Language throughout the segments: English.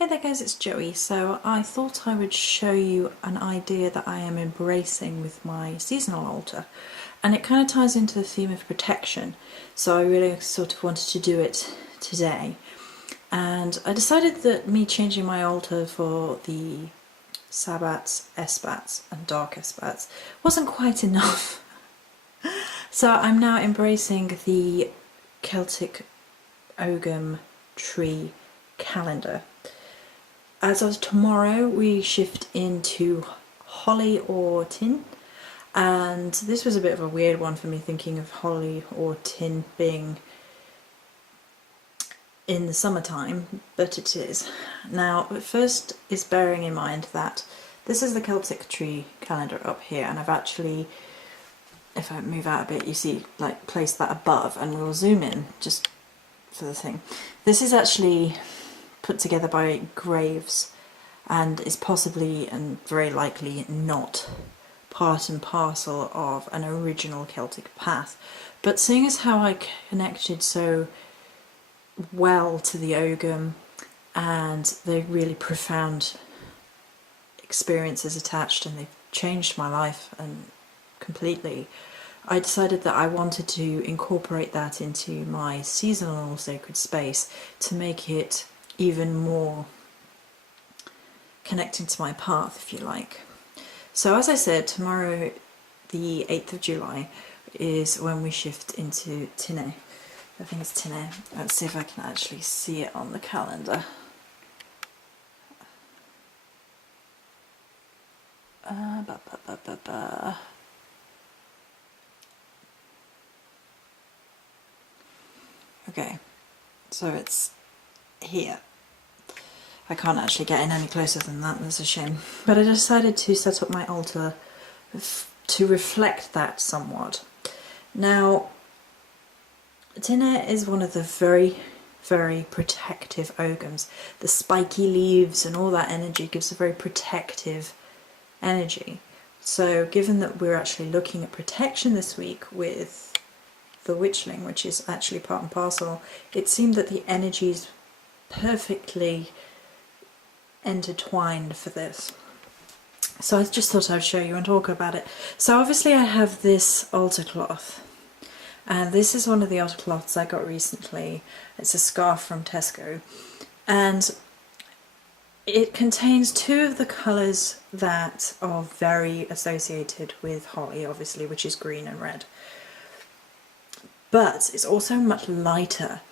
Hey there guys, it's Joey. So I thought I would show you an idea that I am embracing with my seasonal altar, and it kind of ties into the theme of protection, so I really sort of wanted to do it today. And I decided that me changing my altar for the Sabbats, Esbats and Dark Esbats wasn't quite enough. So I'm now embracing the Celtic Ogham tree calendar. As of tomorrow, we shift into Holly or Tinne, and this was a bit of a weird one for me, thinking of Holly or Tinne being in the summertime, but it is. Now, first is bearing in mind that this is the Celtic tree calendar up here, and I've actually, if I move out a bit, you see, like, place that above, and we'll zoom in just for the thing. This is actually put together by Graves and is possibly and very likely not part and parcel of an original Celtic path. But seeing as how I connected so well to the Ogham and the really profound experiences attached, and they've changed my life and completely, I decided that I wanted to incorporate that into my seasonal sacred space to make it even more connecting to my path, if you like. So as I said, tomorrow the 8th of July is when we shift into Tinne. I think it's Tinne. Let's see if I can actually see it on the calendar. Okay, so it's here. I can't actually get in any closer than that, that's a shame. But I decided to set up my altar to reflect that somewhat. Now, Tinne is one of the very, very protective Oghams. The spiky leaves and all that energy gives a very protective energy. So given that we're actually looking at protection this week with the witchling, which is actually part and parcel, it seemed that the energies perfectly intertwined for this. So I just thought I'd show you and talk about it. So obviously I have this altar cloth, and this is one of the altar cloths I got recently. It's a scarf from Tesco, and it contains two of the colours that are very associated with Holly, obviously, which is green and red. But it's also much lighter.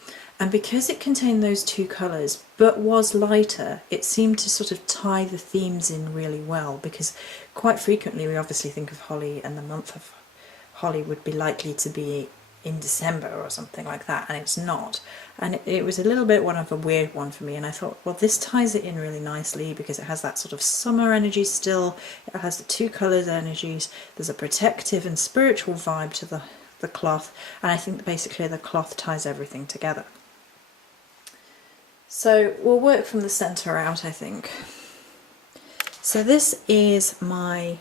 And because it contained those two colours, but was lighter, it seemed to sort of tie the themes in really well, because quite frequently we obviously think of Holly, and the month of Holly would be likely to be in December or something like that, and it's not. And it was a little bit one of a weird one for me, and I thought, well, this ties it in really nicely because it has that sort of summer energy still, it has the two colours energies, there's a protective and spiritual vibe to the cloth, and I think that basically the cloth ties everything together. So we'll work from the centre out, I think. So this is my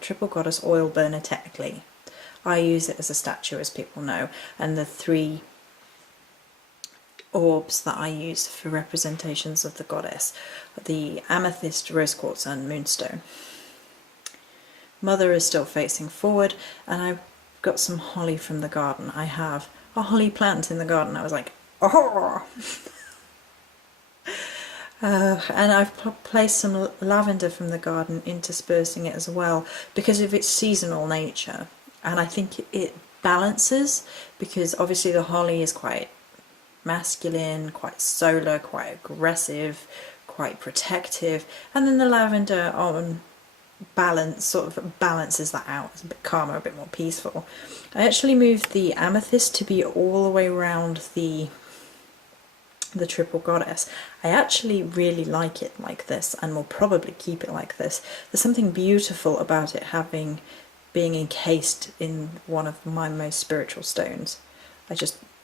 triple goddess oil burner technically. I use it as a statue, as people know, and the three orbs that I use for representations of the goddess, the amethyst, rose quartz and moonstone. Mother is still facing forward, and I've got some holly from the garden. I have a holly plant in the garden. I was like, oh! And I've placed some lavender from the garden, interspersing it as well because of its seasonal nature, and I think it balances, because obviously the holly is quite masculine, quite solar, quite aggressive, quite protective, and then the lavender on balance sort of balances that out. It's a bit calmer, a bit more peaceful. I actually moved the amethyst to be all the way around the triple goddess. I actually really like it like this, and will probably keep it like this. There's something beautiful about it being encased in one of my most spiritual stones.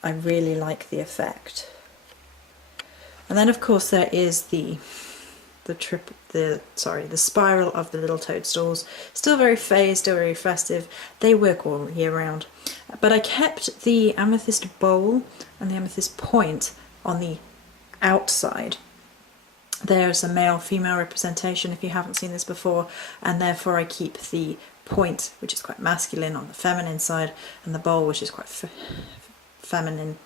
I really like the effect. And then of course there is the spiral of the little toadstools. Still very fey, still very festive. They work all year round. But I kept the amethyst bowl and the amethyst point on the outside there's a male-female representation if you haven't seen this before, and therefore I keep the point, which is quite masculine, on the feminine side, and the bowl, which is quite feminine.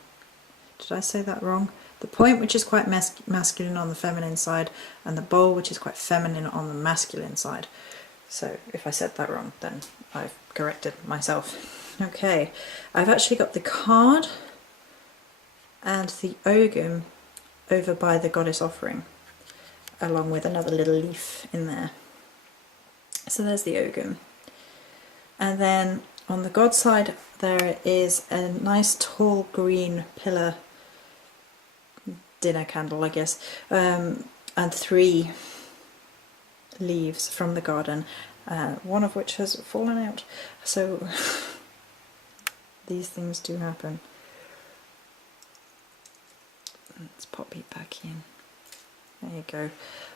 Did I say that wrong? The point, which is quite masculine on the feminine side, and the bowl, which is quite feminine on the masculine side. So if I said that wrong, then I've corrected myself. Okay, I've actually got the card and the Ogham over by the goddess offering, along with another little leaf in there. So there's the Ogham. And then on the god side there is a nice tall green pillar, dinner candle I guess, and 3 leaves from the garden, one of which has fallen out. So these things do happen. Let's pop it back in. There you go.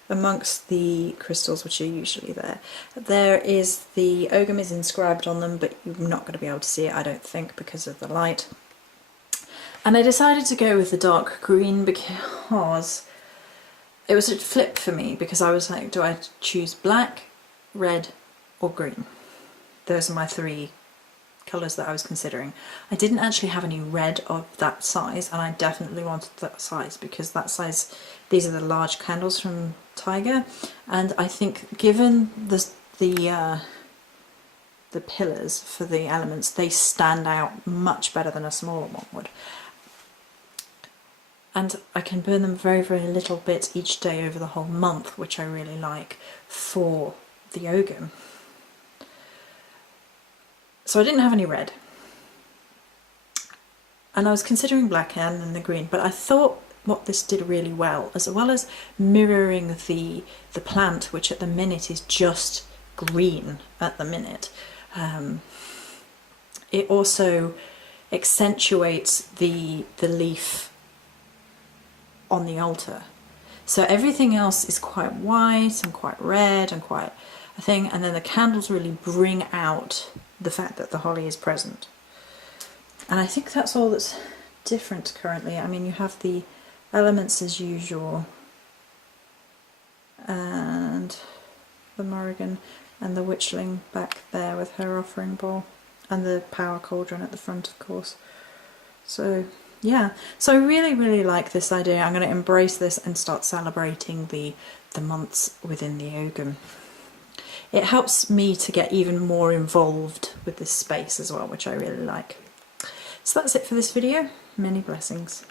Amongst the crystals which are usually there. There is the Ogham is inscribed on them, but you're not going to be able to see it, I don't think, because of the light. And I decided to go with the dark green because it was a flip for me, because I was like, do I choose black, red or green? Those are my 3 colours that I was considering. I didn't actually have any red of that size, and I definitely wanted that size because that size, these are the large candles from Tiger, and I think given the pillars for the elements, they stand out much better than a smaller one would. And I can burn them very, very little bit each day over the whole month, which I really like for the Ogham. So I didn't have any red. And I was considering black and then the green, but I thought what this did really well as mirroring the plant, which at the minute is just green at the minute, it also accentuates the leaf on the altar. So everything else is quite white and quite red and quite a thing, and then the candles really bring out the fact that the holly is present. And I think that's all that's different currently. I mean, you have the elements as usual, and the Morrigan and the witchling back there with her offering bowl, and the power cauldron at the front, of course. So yeah, so I really, really like this idea. I'm going to embrace this and start celebrating the months within the Ogham. It helps me to get even more involved with this space as well, which I really like. So that's it for this video. Many blessings.